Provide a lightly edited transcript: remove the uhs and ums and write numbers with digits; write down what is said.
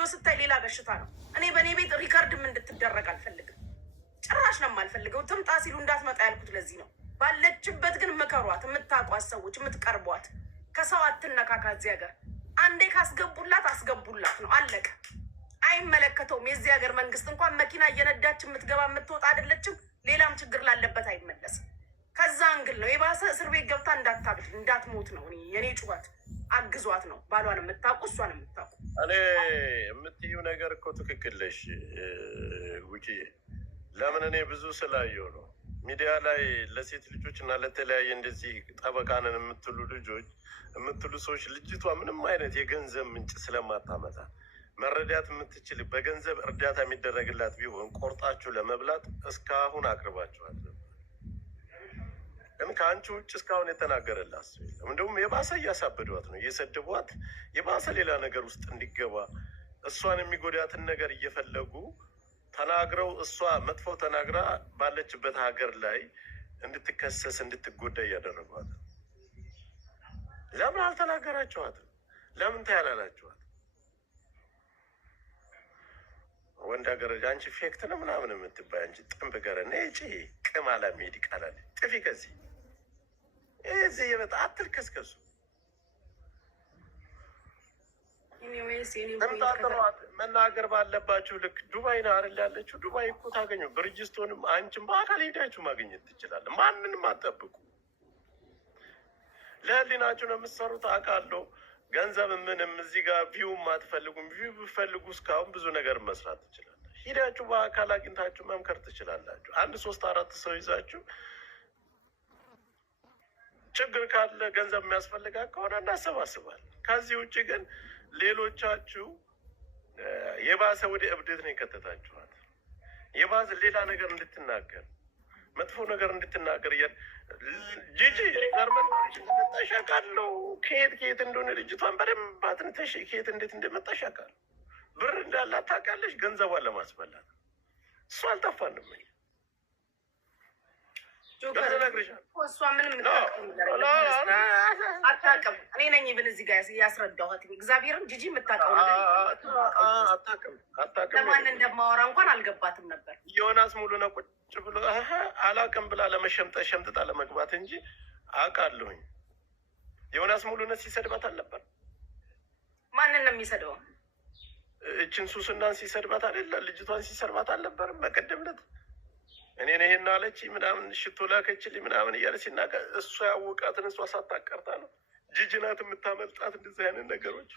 ቪዲዮ ስታይ ሌላ በሽታ ነው። እኔ በእኔ ቤት ሪከርድም እንድትደረግ አልፈልግም። ጭራሽ ነው የማልፈልገው። ትምጣ ሲሉ እንዳትመጣ ያልኩት ለዚህ ነው። ባለችበት ግን ምከሯት። የምታውቋት ሰዎች የምትቀርቧት፣ ከሰው አትነካካ። እዚህ ሀገር አንዴ ካስገቡላት አስገቡላት ነው፣ አለቀ። አይመለከተውም። የዚህ ሀገር መንግስት እንኳን መኪና እየነዳች የምትገባ የምትወጣ አይደለችም። ሌላም ችግር ላለበት አይመለስም። ከዛ አንግል ነው የባሰ እስር ቤት ገብታ እንዳታብድ እንዳትሞት ነው የኔ ጩኸት። አግዟት ነው። ባሏን የምታውቁ እሷን የምታውቁ። እኔ የምትይው ነገር እኮ ትክክል ነሽ ውጪ። ለምን እኔ ብዙ ስላየው ነው ሚዲያ ላይ ለሴት ልጆች እና ለተለያየ እንደዚህ ጠበቃንን የምትሉ ልጆች የምትሉ ሰዎች ልጅቷ ምንም አይነት የገንዘብ ምንጭ ስለማታመጣ መረዳት የምትችል በገንዘብ እርዳታ የሚደረግላት ቢሆን ቆርጣችሁ ለመብላት እስካሁን አቅርባችኋል። ግን ከአንቺ ውጭ እስካሁን የተናገረላት ሰው የለም። እንደውም የባሰ እያሳበዷት ነው፣ እየሰደቧት የባሰ ሌላ ነገር ውስጥ እንዲገባ እሷን የሚጎዳትን ነገር እየፈለጉ ተናግረው እሷ መጥፎ ተናግራ ባለችበት ሀገር ላይ እንድትከሰስ እንድትጎዳ እያደረጓት። ለምን አልተናገራችኋትም? ለምን ታያላላችኋት? ወንድ ሀገር አንቺ ፌክት ነው ምናምን የምትባይ አንቺ ጥንብ ገረ ነጭ ቅማላ ሜድ ይቃላል። ጥፊ ከዚህ እዚህ የመጣ አትልከስከሱ። መናገር ባለባችሁ ልክ ዱባይ ነው አይደል ያለችው? ዱባይ እኮ ታገኙ። ብርጅስቶንም አንቺም በአካል ሄዳችሁ ማግኘት ትችላለህ። ማንንም አትጠብቁ። ለህሊናችሁ ነው የምትሰሩት። አውቃለሁ። ገንዘብ ምንም እዚህ ጋር ቪውም አትፈልጉም። ቪው ብፈልጉ እስካሁን ብዙ ነገር መስራት ትችላላችሁ። ሂዳችሁ በአካል አግኝታችሁ መምከር ትችላላችሁ። 1 3 4 ሰው ይዛችሁ ችግር ካለ ገንዘብ የሚያስፈልጋ ከሆነ እናሰባስባል። ከዚህ ውጭ ግን ሌሎቻችሁ የባሰ ወደ እብደት ነው የከተታችኋት። የባሰ ሌላ ነገር እንድትናገር መጥፎ ነገር እንድትናገር ጂጂ ገርመን መጣሽ አውቃለሁ። ከየት እንደሆነ ልጅቷን በደንብ አጥንተሽ ከየት እንዴት እንደመጣሽ አውቃለሁ። ብር እንዳላት ታውቃለሽ። ገንዘቧን ለማስበላት እሱ አልጠፋንም። እሷ ምንም አታውቅም። እኔ ነኝ ብን እዚህ ጋር ያስረዳኋት። እግዚአብሔርን ጂጂ የምታውቀው ለማን እንደማወራ እንኳን አልገባትም ነበር። ዮናስ ሙሉ ነው ቁጭ ብሎ አላውቅም ብላ ለመሸምጠት ሸምጥጣ ለመግባት እንጂ አውቃለሁኝ። ዮናስ ሙሉነት ሲሰድባት አልነበር? ማንን ነው የሚሰድበው? እችን ሱስናን ሲሰድባት አይደለ? ልጅቷን ሲሰድባት አልነበርም? በቀደም ዕለት እኔን ይሄን አለች ምናምን ሽቶ ላከችልኝ ምናምን እያለ ሲናገር እሷ ያወቃትን እሷ ሳታቀርታ ነው። ጂጂ ናት የምታመልጣት እንደዚህ አይነት ነገሮች